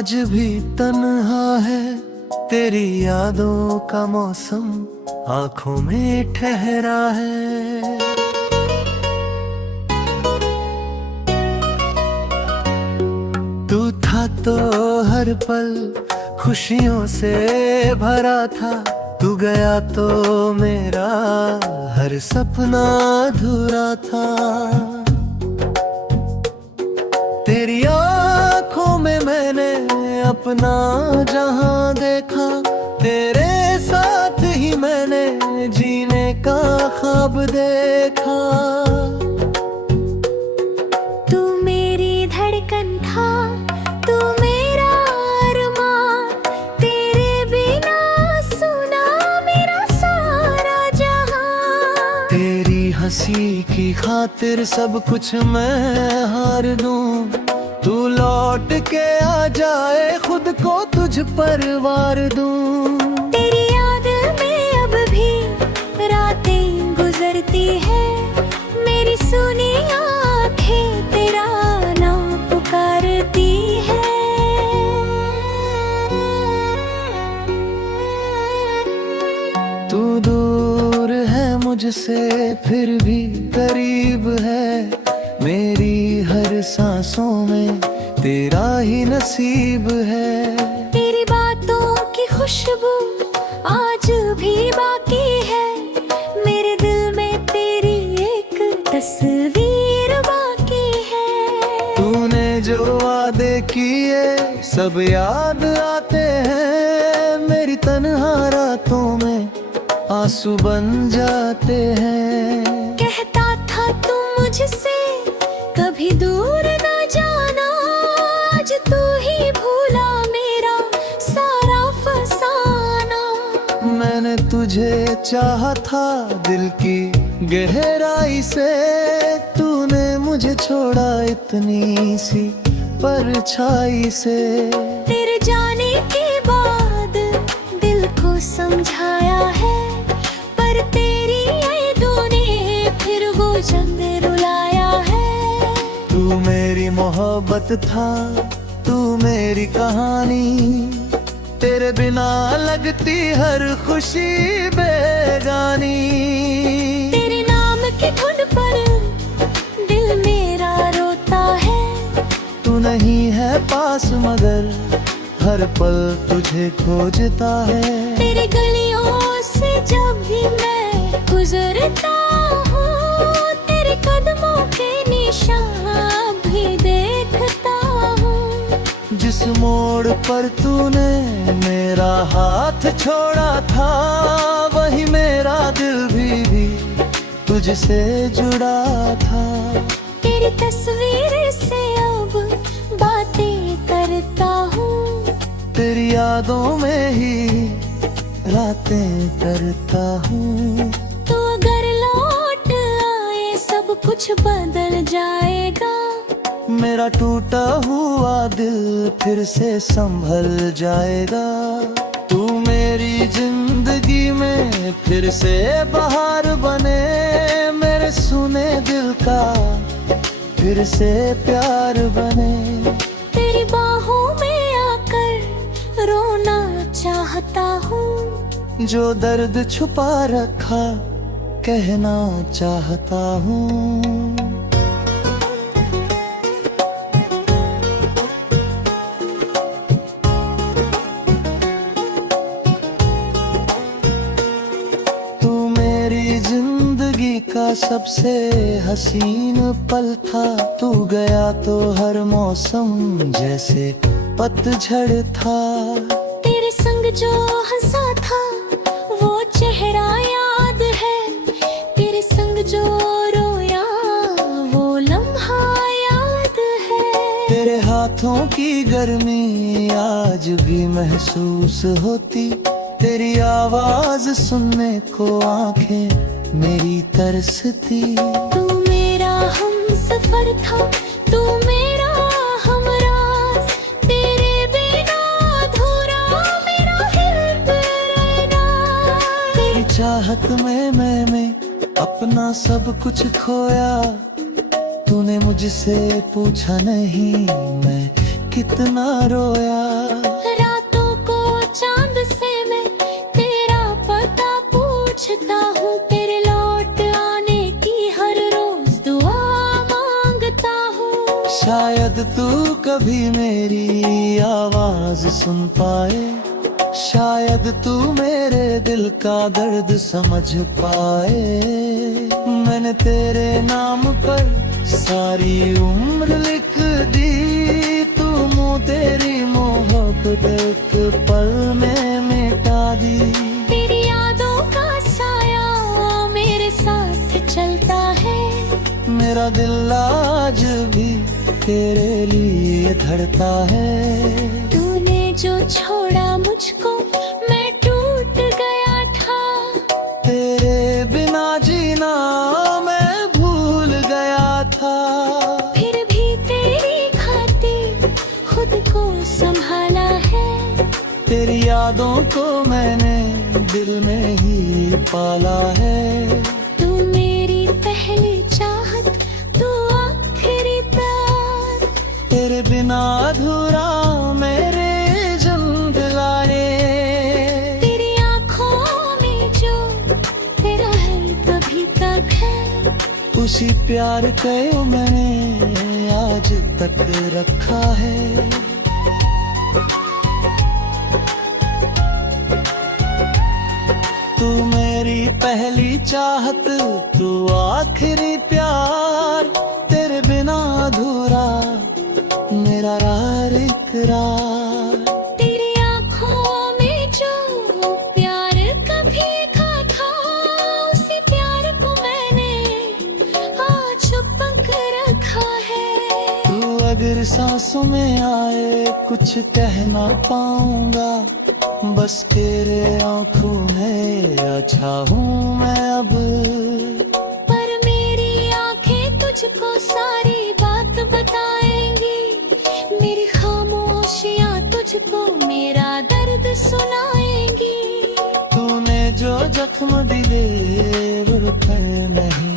आज भी तन्हा है, तेरी यादों का मौसम आंखों में ठहरा है। तू था तो हर पल खुशियों से भरा था, तू गया तो मेरा हर सपना अधूरा था। तेरी आँखों में मैंने अपना जहां देखा, तेरे साथ ही मैंने जीने का ख्वाब देखा। तू मेरी धड़कन था, तू मेरा अरमान, तेरे बिना सुना मेरा सारा जहां। तेरी हंसी की खातिर सब कुछ मैं हार दूं, तू लौट के आ जाए खुद को तुझ पर वार दूं। तेरी याद में अब भी रातें गुजरती है, मेरी सुनी आंखें तेरा नाम पुकारती है। तू दूर है मुझसे फिर भी करीब है, मेरी हर सांसों में तेरा ही नसीब है। तेरी बातों की खुशबू आज भी बाकी है, मेरे दिल में तेरी एक तस्वीर बाकी है। तूने जो वादे किए सब याद आते हैं, मेरी तन्हा रातों में आंसू बन जाते हैं। कहता था तू मुझसे कभी दूर न जाना, आज तू ही भूला मेरा सारा फसाना। मैंने तुझे चाहा था दिल की गहराई से, तूने मुझे छोड़ा इतनी सी परछाई से। तेरे जाने के बाद दिल को समझाया है, पर तेरी यादों ने फिर वो जंग रुलाया है। तू मेरी मोहब्बत था, तू मेरी कहानी, तेरे बिना लगती हर खुशी बेगानी। तेरे नाम की धुन पर दिल मेरा रोता है, तू नहीं है पास मगर हर पल तुझे खोजता है। तेरी गलियों से जब भी मैं गुजरता हूँ, तेरे कदमों के निशान भी देखता हूँ। जिस मोड़ पर तूने मेरा हाथ छोड़ा था, वही मेरा दिल भी तुझसे जुड़ा था। तेरी तस्वीर से अब बातें करता हूँ, तेरी यादों में ही रातें करता हूँ। तो अगर लौट आए सब कुछ बदल जाएगा, मेरा टूटा हुआ दिल फिर से संभल जाएगा। तू मेरी जिंदगी में फिर से बहार बने, मेरे सुने दिल का फिर से प्यार बने। तेरी बाहों में आकर रोना चाहता हूँ, जो दर्द छुपा रखा कहना चाहता हूँ। का सबसे हसीन पल था, तू गया तो हर मौसम जैसे पतझड़ था। तेरे संग जो हंसा था वो चेहरा याद है, तेरे संग जो रोया वो लम्हा याद है। तेरे हाथों की गर्मी आज भी महसूस होती, तेरी आवाज सुनने को आंखें मेरी तरसती। तू मेरा हमसफर था, तू मेरा हमराज, तेरे बिना अधूरा मेरा रहना। तेरी चाहत में मैंने अपना सब कुछ खोया, तूने मुझसे पूछा नहीं मैं कितना रोया। रातों को चांद से मैं तेरा पता पूछता हूँ, तेरे लौट आने की हर रोज दुआ मांगता हूँ। शायद तू कभी मेरी आवाज सुन पाए, शायद तू मेरे दिल का दर्द समझ पाए। मैंने तेरे नाम पर सारी उम्र लिख दी, तू मुँह तेरी मोहब्बत एक पल में मिटा दी। तेरी यादों का साया मेरे साथ चलता है, मेरा दिल आज भी तेरे लिए धड़का है। तूने जो छोड़ा मुझको मैं टूट गया था, तेरे बिना जीना मैं भूल गया था। फिर भी तेरी खातिर खुद को संभाला है, तेरी यादों को मैंने दिल में ही पाला है। तू मेरी पहली चाहत, तू आखिरी प्यार, तेरे बिना अधूरा मेरे जन्म दिलाने। तेरी आँखों में जो तेरा है कभी तक है, उसी प्यार को मैंने आज तक रखा है। तू मेरी पहली चाहत, तू आखिरी प्यार, तेरे बिना अधूरा मेरा इकरार। तेरी आँखों में जो प्यार कभी था, उसी प्यार को मैंने आज छुपा कर रखा है। तू अगर सांसों में आए कुछ कह ना पाऊंगा, बस तेरे आंखों है अच्छा हूँ मैं अब। पर मेरी आंखें तुझको सारी बात बताएंगी, मेरी खामोशियाँ तुझको मेरा दर्द सुनाएंगी। तूने जो जख्म दिए वो रुपए नहीं